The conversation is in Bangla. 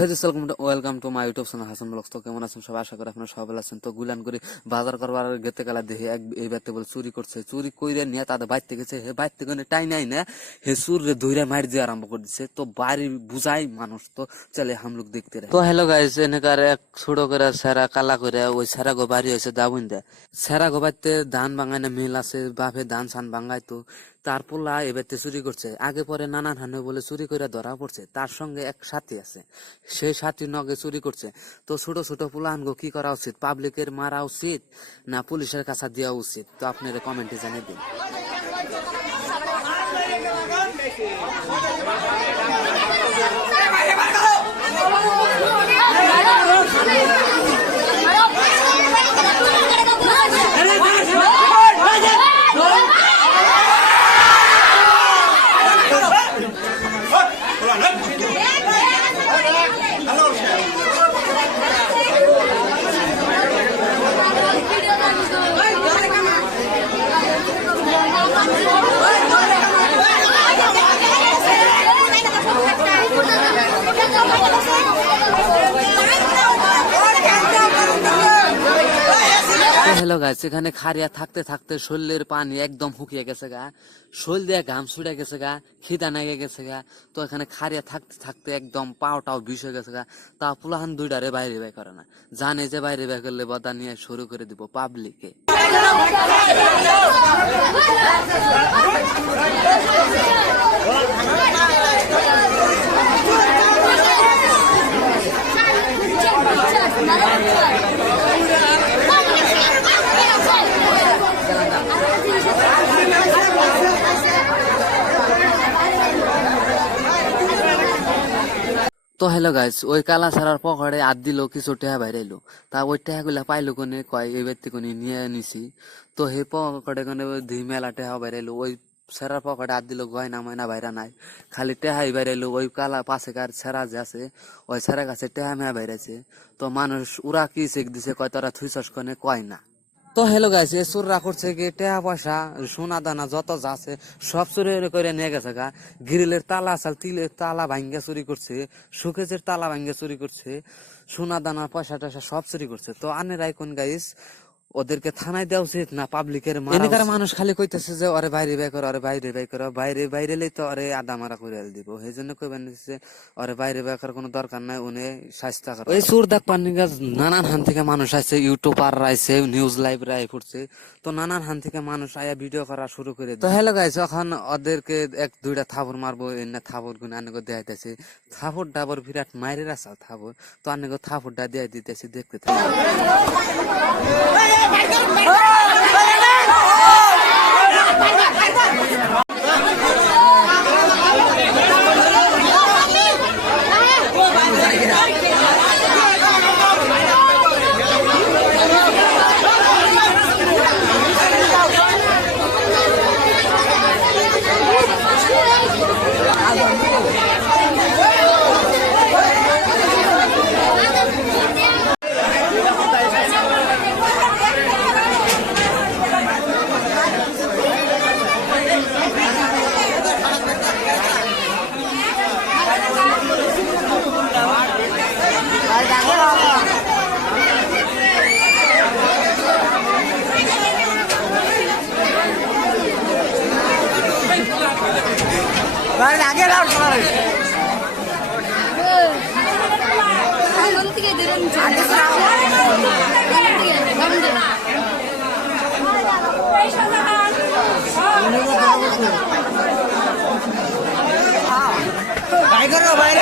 Welcome to my YouTube channel Hasan blogs. তো কেমন আছেন সবাই? আশা করি আপনারা সবাই ভালো আছেন। তো গুলান করে বাজার করবার গেতে গেলা দেখে এই ব্যক্তি বলে চুরি করছে, চুরি কইরে নিয়ে তাদের বাইতে গেছে। হে বাইতে গেলে টাই নাই না, হে চুরে ধইরা মার দিয়ে আরম্ভ করে দিচ্ছে। তো বাড়ি বুঝাই মানুষ, তো চলে হাম লোক দেখতে রে। তো হ্যালো গাইস, এনেকার এক ছোট করে সেরা কালা করে ওই সেরা গো বাড়ি হয়েছে দাবুন দেয়। সেরা গো বাইতে ধান ভাঙায় না মিল আছে, বাপে ধান সান ভাঙায়। তো তার পোলা এবারতে চুরি করছে, আগে পরে নানান হানে বলে চুরি করে ধরা পড়ছে। তার সঙ্গে এক সাথী আছে, সেই সাথী নগে চুরি করছে। তো ছোট ছোট পোলা আনগো কি করা উচিত? পাবলিকের মারা উচিত না পুলিশের কাছে দেওয়া উচিত? তো আপনারা কমেন্টে জানিয়ে দিন। হ্যালো গাইস, এখানে খারিয়া থাকতে থাকতে শরীরের পানি একদম শুকিয়ে গেছে গা, শরীর দিয়ে ঘাম ছুটে গেছে গা, খিদা নেগে গেছে গা। তো এখানে খারিয়া থাকতে থাকতে একদম পাওটাও বিষ হয়ে গেছে গা। তা পুলাহান দুইটারে বাইরে বের করে না, জানে যে বাইরে বের করলে বদা নিয়ে শুরু করে দিব পাবলিকে। তো হ্যালো গাইস, ওই কালা ছাড়ার পকেটে হাত দিল, কিছু টেহা বাইরেলো। তা ওই টেহা গুলা পাইলো কোনে কয় এই ব্যক্তি কোনে নিয়ে নিছি। তো হে পকেটে কোনে দুই মেলা টেহা বাইরেলো। ওই সেরার পকেটে হাত দিল, গয়না ময়না বাইরা নাই, খালি টেহাই বাইরেলো। ওই কালা পাশে কার সেরা যে আছে, ওই সেরা কাছে টেহা মেয়া বাইরেছে। তো মানুষ উড়া কি চেক দিছে, কয় তারা থুইছস কোনে কয় না। তো হ্যালো গাইস, এ চোররা করছে কি, টাকা পয়সা সোনা দানা যত যা আছে সব চুরি করে নিয়ে গেছে গা। গ্রিলের তালা আসাল তিলের তালা ভাঙ্গা চুরি করছে, সুকেজের তালা ভাঙ্গা চুরি করছে, সোনা দানা পয়সা টয়সা সব চুরি করছে। তো আনেরাই কোন গাইস, ওদেরকে থানায় দেওয়া উচিত না পাবলিকের? এখানকার মানুষ খালি কইতেছে যে ওরে বাইরে বাই করো, ওরে বাইরে বাই করো, বাইরে বাইরেলেই তো ওরে আদা মারা করে দিব। সেই জন্য কইবেন ওরে বাইরে বাই করার কোনো দরকার নাই, উনি স্বাস্থ্য করো। এই সুর দেখ পানি গাছ নানান হান থেকে মানুষ আছে, ইউটিউবার আইছে, নিউজ লাইভ রাই পড়ছে। তো নানান হান থেকে মানুষ আয়া ভিডিও করা শুরু করে। তো হ্যালো গাইস, এখন ওদেরকে এক দুইটা থাপড় মারবো, এনে থাপড় গুনে আনেগো দেখাইতেছে। থাপড় ডাবর বিরাট মাইরের আসা থাপড়। তো আনেগো থাপড়টা দিয়ে দিতেছে, দেখতে থাকো। বাইরে